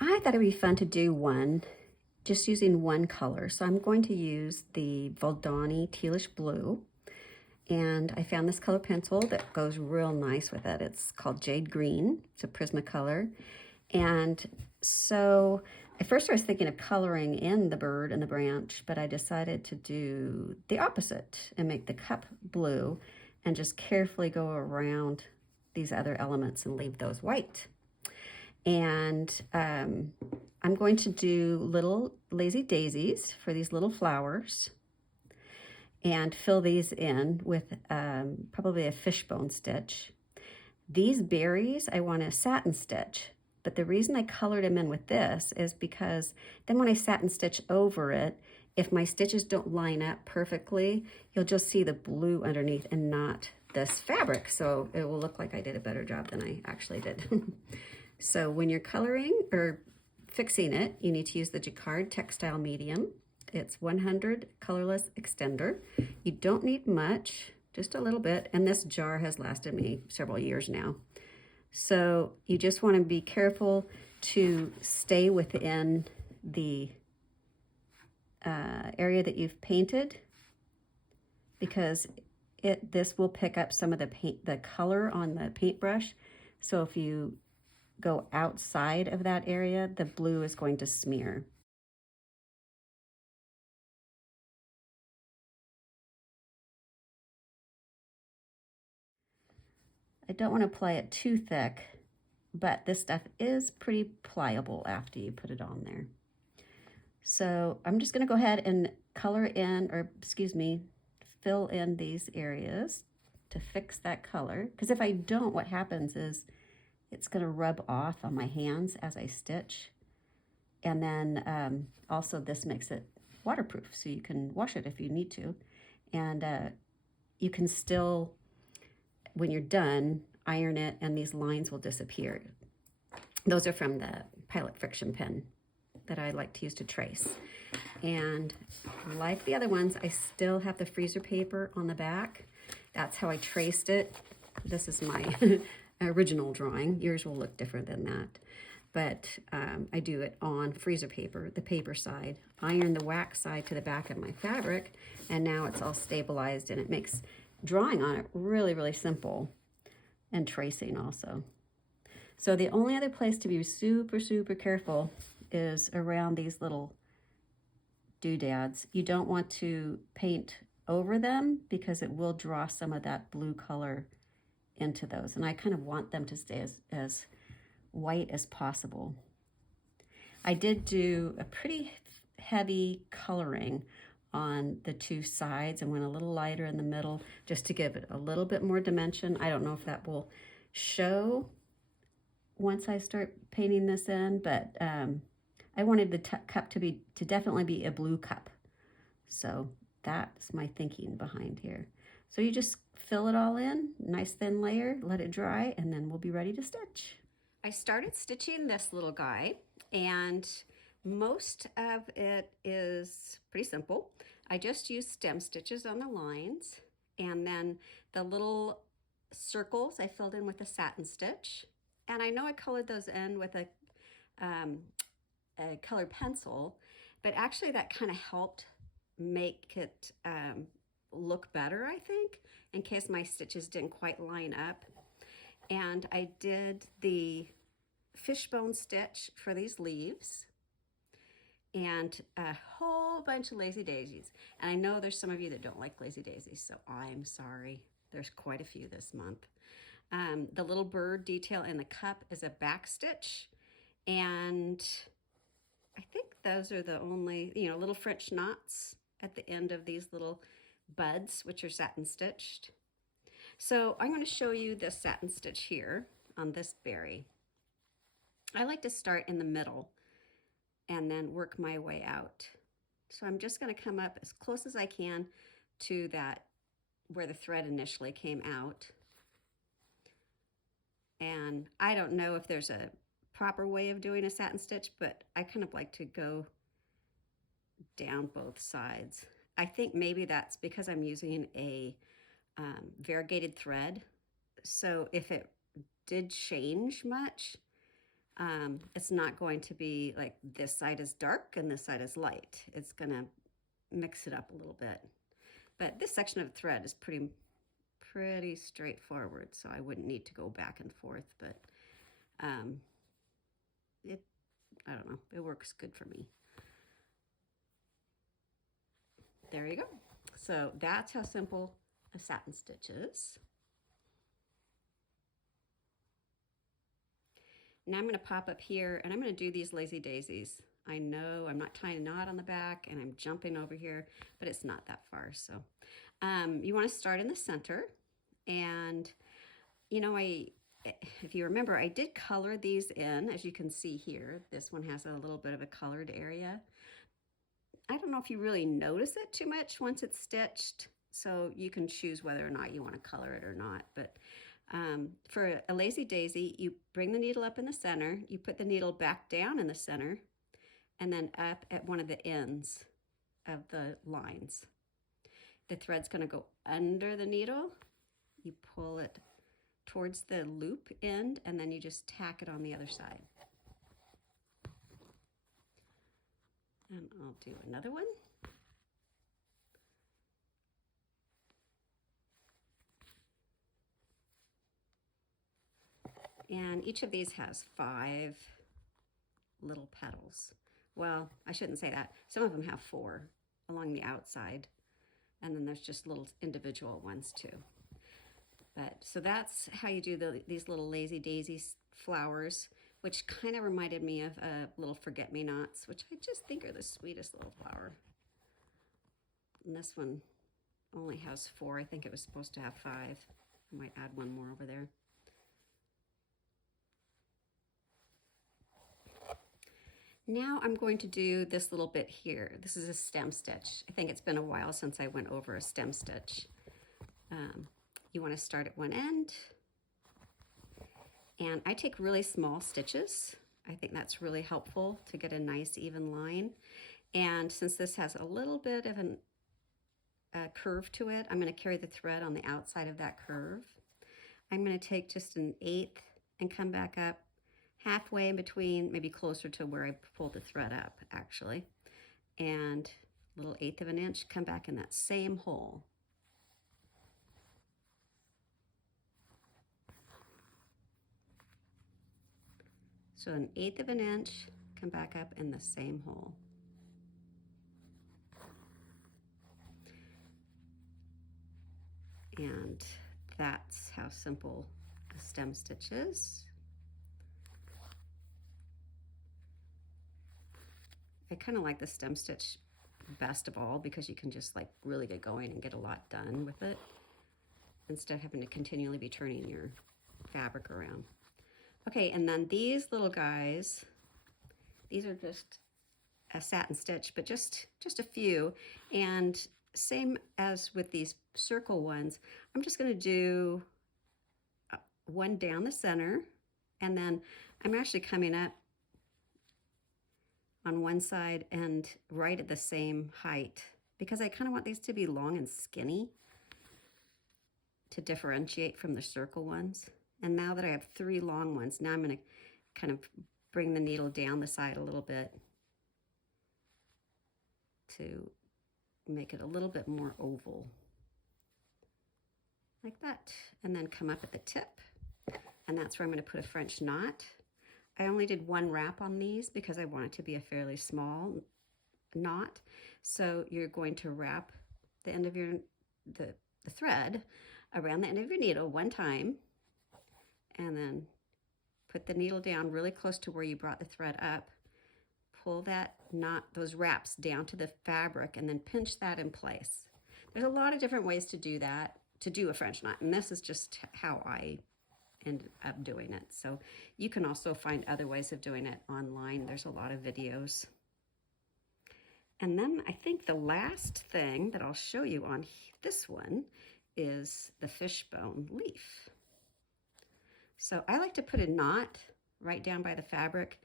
I thought it'd be fun to do one just using one color. So I'm going to use the Voldani Tealish Blue. And I found this color pencil that goes real nice with it. It's called Jade Green. It's a Prismacolor. And so at first I was thinking of coloring in the bird and the branch, but I decided to do the opposite and make the cup blue and just carefully go around these other elements and leave those white. And I'm going to do little lazy daisies for these little flowers and fill these in with probably a fishbone stitch. These berries I want a satin stitch, but the reason I colored them in with this is because then when I satin stitch over it, if my stitches don't line up perfectly, you'll just see the blue underneath and not this fabric. So it will look like I did a better job than I actually did. So when you're coloring or fixing it, you need to use the Jacquard Textile Medium. It's 100 colorless extender. You don't need much, just a little bit. And this jar has lasted me several years now. So you just want to be careful to stay within the area that you've painted, because this will pick up some of the color on the paintbrush. So if you go outside of that area, the blue is going to smear. I don't want to apply it too thick, but this stuff is pretty pliable after you put it on there. So I'm just going to go ahead and color in, or excuse me, fill in these areas to fix that color. Because if I don't, what happens is it's going to rub off on my hands as I stitch. And then also this makes it waterproof, so you can wash it if you need to. And you can still, when you're done, iron it and these lines will disappear. Those are from the Pilot Friction pen that I like to use to trace. And like the other ones, I still have the freezer paper on the back. That's how I traced it. This is my original drawing. Yours will look different than that. But I do it on freezer paper, the paper side, iron the wax side to the back of my fabric, and now it's all stabilized, and it makes drawing on it really, really simple, and tracing also. So the only other place to be super, super careful is around these little doodads. You don't want to paint over them because it will draw some of that blue color into those. And I kind of want them to stay as white as possible. I did do a pretty heavy coloring on the two sides and went a little lighter in the middle just to give it a little bit more dimension. I don't know if that will show once I start painting this in, but I wanted the cup to definitely be a blue cup. So that's my thinking behind here. So you just fill it all in, nice thin layer, let it dry, and then we'll be ready to stitch. I started stitching this little guy, and most of it is pretty simple. I just used stem stitches on the lines, and then the little circles I filled in with a satin stitch. And I know I colored those in with a colored pencil, but actually that kind of helped make it look better, I think, in case my stitches didn't quite line up. And I did the fishbone stitch for these leaves and a whole bunch of lazy daisies. And I know there's some of you that don't like lazy daisies, so I'm sorry. There's quite a few this month. The little bird detail in the cup is a back stitch, and I think those are the only, little French knots at the end of these little buds, which are satin stitched. So I'm going to show you this satin stitch here on this berry. I like to start in the middle and then work my way out. So I'm just going to come up as close as I can to that where the thread initially came out. And I don't know if there's a proper way of doing a satin stitch, but I kind of like to go down both sides. I think maybe that's because I'm using a variegated thread. So if it did change much, It's not going to be like this side is dark and this side is light. It's going to mix it up a little bit. But this section of thread is pretty straightforward, so I wouldn't need to go back and forth, but I don't know, it works good for me. There you go. So that's how simple a satin stitch is. Now I'm going to pop up here and I'm going to do these lazy daisies. I know I'm not tying a knot on the back and I'm jumping over here, but it's not that far. So you want to start in the center, and you know, if you remember, I did color these in, as you can see here. This one has a little bit of a colored area. I don't know if you really notice it too much once it's stitched, so you can choose whether or not you want to color it or not. But for a lazy daisy, you bring the needle up in the center, you put the needle back down in the center, and then up at one of the ends of the lines. The thread's going to go under the needle. You pull it towards the loop end, and then you just tack it on the other side. And I'll do another one. And each of these has 5 little petals. Well, I shouldn't say that. Some of them have 4 along the outside, and then there's just little individual ones too. But so that's how you do these little lazy daisy flowers, which kind of reminded me of little forget-me-nots, which I just think are the sweetest little flower. And this one only has 4. I think it was supposed to have 5. I might add one more over there. Now I'm going to do this little bit here. This is a stem stitch. I think it's been a while since I went over a stem stitch. You want to start at one end, and I take really small stitches. I think that's really helpful to get a nice even line. And since this has a little bit of a curve to it, I'm going to carry the thread on the outside of that curve. I'm going to take just an 1/8 and come back up halfway in between, maybe closer to where I pulled the thread up actually, and a little 1/8 of an inch, come back in that same hole. So an 1/8 of an inch, come back up in the same hole. And that's how simple a stem stitch is. I kind of like the stem stitch best of all because you can just like really get going and get a lot done with it instead of having to continually be turning your fabric around. Okay, and then these little guys, these are just a satin stitch, but just a few. And same as with these circle ones, I'm just going to do one down the center, and then I'm actually coming up on one side and right at the same height because I kind of want these to be long and skinny to differentiate from the circle ones. And now that I have 3 long ones, now I'm going to kind of bring the needle down the side a little bit to make it a little bit more oval, like that. And then come up at the tip, and that's where I'm going to put a French knot. I only did 1 wrap on these because I want it to be a fairly small knot. So you're going to wrap the end of the thread around the end of your needle 1 time, and then put the needle down really close to where you brought the thread up, pull that knot, those wraps down to the fabric, and then pinch that in place. There's a lot of different ways to do that, to do a French knot, and this is just how I ended up doing it. So you can also find other ways of doing it online. There's a lot of videos. And then I think the last thing that I'll show you on this one is the fishbone leaf. So I like to put a knot right down by the fabric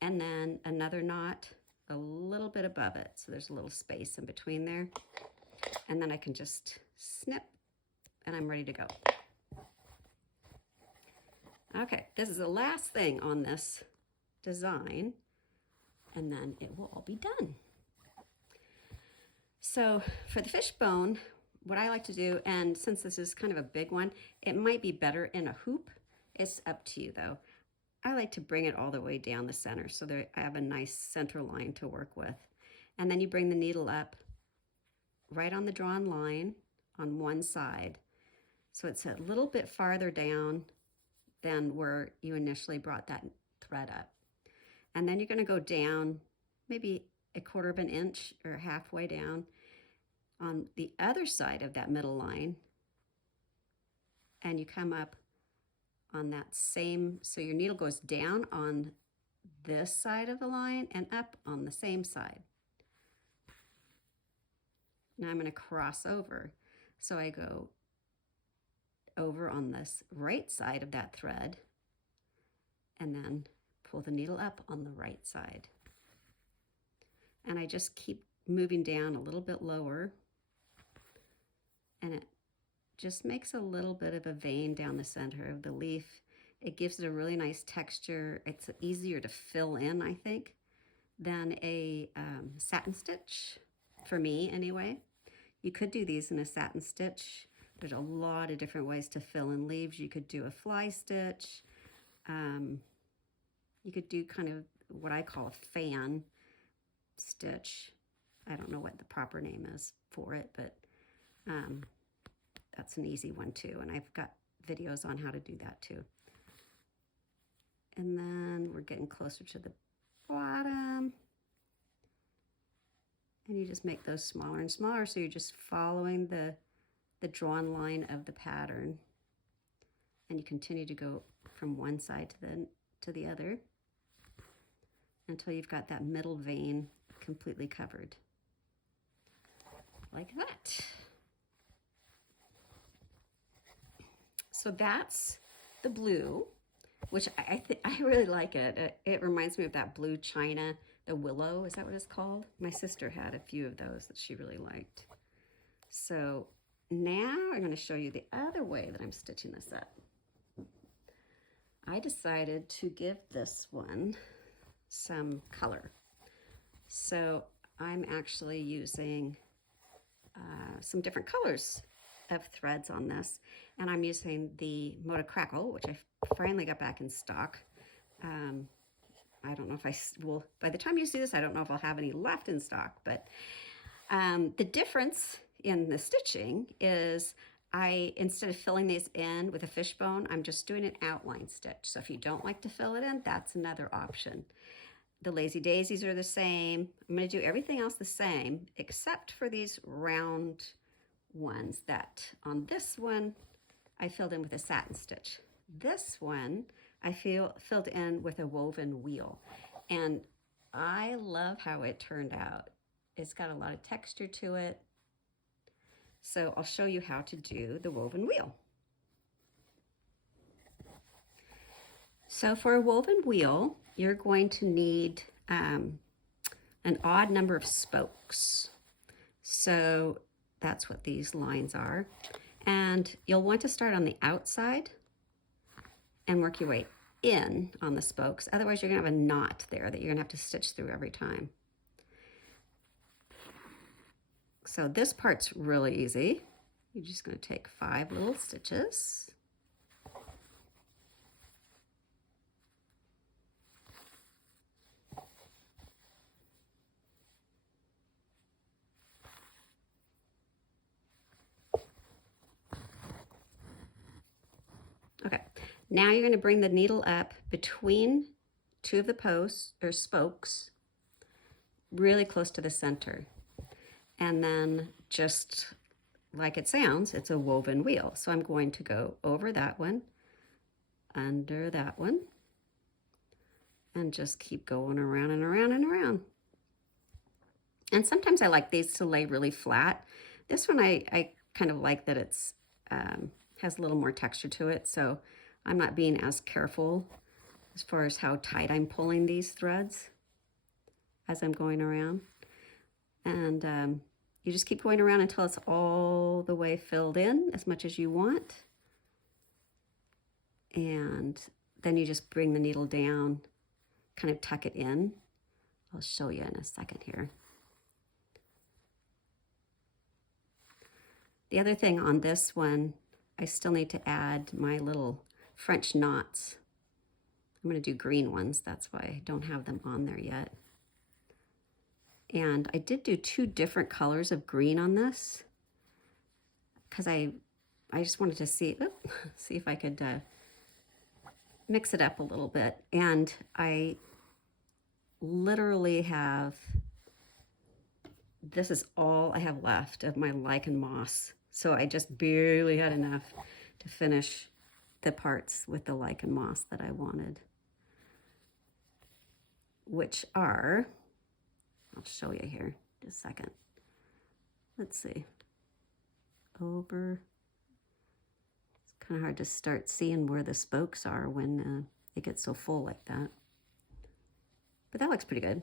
and then another knot a little bit above it. So there's a little space in between there. And then I can just snip and I'm ready to go. Okay, this is the last thing on this design, and then it will all be done. So for the fishbone, what I like to do, and since this is kind of a big one, it might be better in a hoop. It's up to you though. I like to bring it all the way down the center so that I have a nice center line to work with. And then you bring the needle up right on the drawn line on one side. So it's a little bit farther down than where you initially brought that thread up. And then you're going to go down maybe 1/4 of an inch or halfway down on the other side of that middle line. And you come up on that same, so your needle goes down on this side of the line and up on the same side. Now I'm going to cross over. So I go over on this right side of that thread and then pull the needle up on the right side. And I just keep moving down a little bit lower, and it just makes a little bit of a vein down the center of the leaf. It gives it a really nice texture. It's easier to fill in, I think, than a satin stitch, for me anyway. You could do these in a satin stitch. There's a lot of different ways to fill in leaves. You could do a fly stitch. You could do kind of what I call a fan stitch. I don't know what the proper name is for it, but that's an easy one too. And I've got videos on how to do that too. And then we're getting closer to the bottom. And you just make those smaller and smaller. So you're just following the drawn line of the pattern. And you continue to go from one side to the other until you've got that middle vein completely covered. Like that. So that's the blue, which I really like it. It reminds me of that blue china, the willow, is that what it's called? My sister had a few of those that she really liked. So now I'm going to show you the other way that I'm stitching this up. I decided to give this one some color. So I'm actually using some different colors of threads on this, and I'm using the Moda Crackle, which I finally got back in stock. I don't know if I will, by the time you see this, I don't know if I'll have any left in stock, but the difference in the stitching is instead of filling these in with a fishbone, I'm just doing an outline stitch. So if you don't like to fill it in, that's another option. The Lazy Daisies are the same. I'm going to do everything else the same, except for these round ones that on this one, I filled in with a satin stitch. This one, I filled in with a woven wheel. And I love how it turned out. It's got a lot of texture to it. So I'll show you how to do the woven wheel. So for a woven wheel, you're going to need an odd number of spokes. So that's what these lines are. And you'll want to start on the outside and work your way in on the spokes. Otherwise, you're going to have a knot there that you're going to have to stitch through every time. So this part's really easy. You're just going to take 5 little stitches. Okay, now you're going to bring the needle up between 2 of the posts or spokes, really close to the center. And then just like it sounds, it's a woven wheel. So I'm going to go over that one, under that one, and just keep going around and around and around. And sometimes I like these to lay really flat. This one I kind of like that it's has a little more texture to it, so I'm not being as careful as far as how tight I'm pulling these threads as I'm going around. And you just keep going around until it's all the way filled in as much as you want. And then you just bring the needle down kind of tuck it in. I'll show you in a second here. The other thing on this one, I still need to add my little French knots. I'm going to do green ones, that's why I don't have them on there yet. And I did do 2 different colors of green on this because I just wanted to see if I could mix it up a little bit. And I literally have, this is all I have left of my lichen moss. So I just barely had enough to finish the parts with the lichen moss that I wanted, which are, I'll show you here in just a second. Let's see. Over. It's kind of hard to start seeing where the spokes are when it gets so full like that. But that looks pretty good.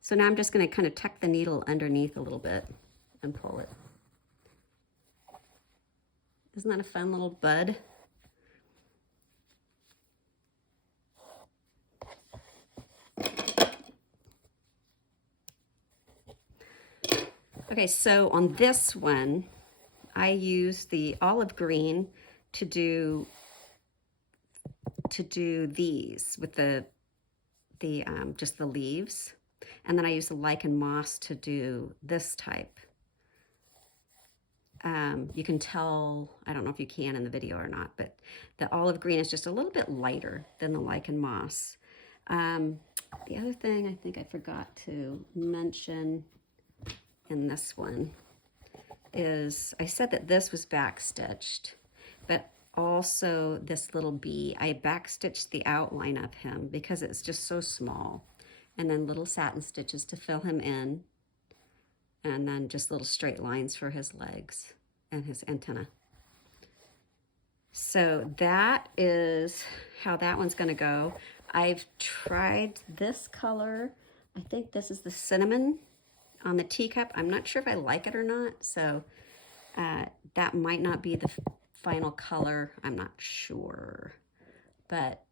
So now I'm just going to kind of tuck the needle underneath a little bit and pull it. Isn't that a fun little bud? Okay, so on this one, I use the olive green to do these with just the leaves, and then I use the lichen moss to do this type. You can tell, I don't know if you can in the video or not, but the olive green is just a little bit lighter than the lichen moss. The other thing I think I forgot to mention in this one is I said that this was backstitched, but also this little bee, I backstitched the outline of him because it's just so small, and then little satin stitches to fill him in, and then just little straight lines for his legs and his antenna. So that is how that one's gonna go. I've tried this color. I think this is the cinnamon on the teacup. I'm not sure if I like it or not, so that might not be the final color. I'm not sure, but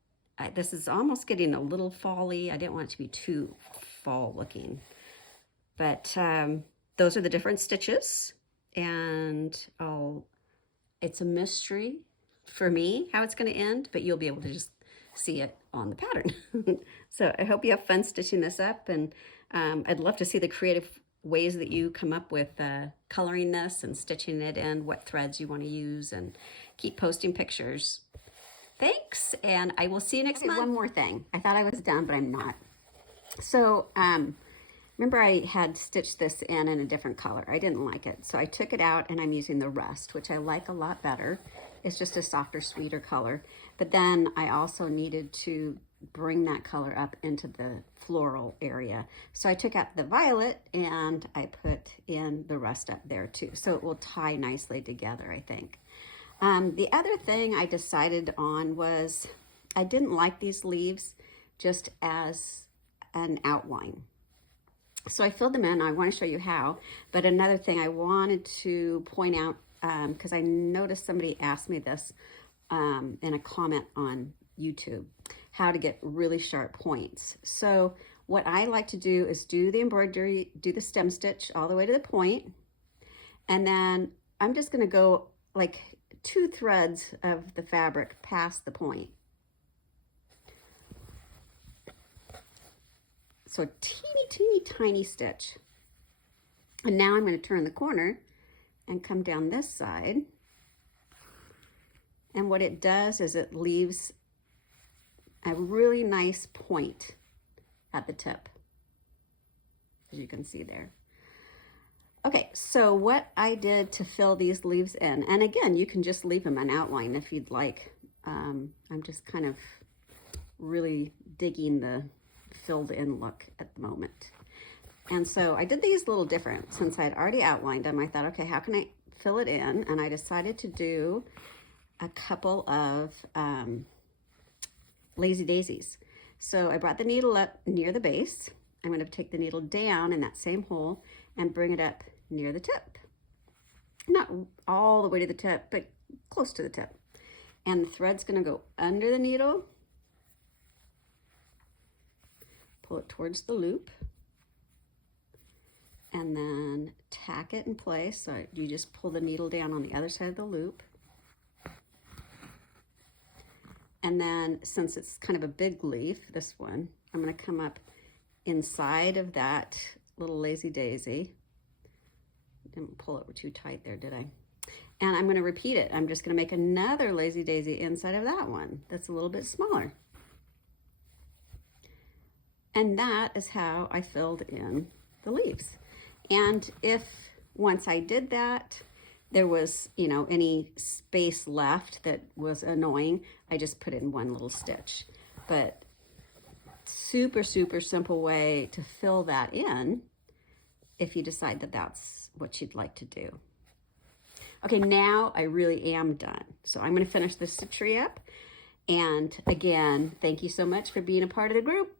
this is almost getting a little fall-y. I didn't want it to be too fall looking, but those are the different stitches, and it's a mystery for me how it's going to end, but you'll be able to just see it on the pattern. So I hope you have fun stitching this up, and I'd love to see the creative ways that you come up with coloring this and stitching it in, what threads you want to use, and keep posting pictures. Thanks, and I will see you next month. One more thing. I thought I was done, but I'm not. So remember I had stitched this in a different color. I didn't like it, so I took it out and I'm using the rust, which I like a lot better. It's just a softer, sweeter color. But then I also needed to bring that color up into the floral area. So I took out the violet and I put in the rust up there too. So it will tie nicely together, I think. The other thing I decided on was I didn't like these leaves just as an outline. So I filled them in. I want to show you how. But another thing I wanted to point out, because I noticed somebody asked me this in a comment on YouTube, how to get really sharp points. So what I like to do is do the embroidery, do the stem stitch all the way to the point, and then I'm just going to go like 2 threads of the fabric past the point. So a teeny, teeny, tiny stitch. And now I'm going to turn the corner and come down this side. And what it does is it leaves a really nice point at the tip, as you can see there. Okay, so what I did to fill these leaves in, and again, you can just leave them an outline if you'd like. I'm just kind of really digging the filled in look at the moment. And so I did these a little different since I'd already outlined them. I thought, okay, how can I fill it in? And I decided to do a couple of lazy daisies. So I brought the needle up near the base. I'm going to take the needle down in that same hole and bring it up near the tip. Not all the way to the tip, but close to the tip. And the thread's going to go under the needle pull it towards the loop, and then tack it in place. So you just pull the needle down on the other side of the loop. And then since it's kind of a big leaf, this one, I'm going to come up inside of that little lazy daisy. Didn't pull it too tight there, did I? And I'm going to repeat it. I'm just going to make another lazy daisy inside of that one that's a little bit smaller. And that is how I filled in the leaves. And if once I did that, there was, you know, any space left that was annoying, I just put in one little stitch. But super, super simple way to fill that in if you decide that that's what you'd like to do. Okay, now I really am done. So I'm going to finish this stitchery up. And again, thank you so much for being a part of the group.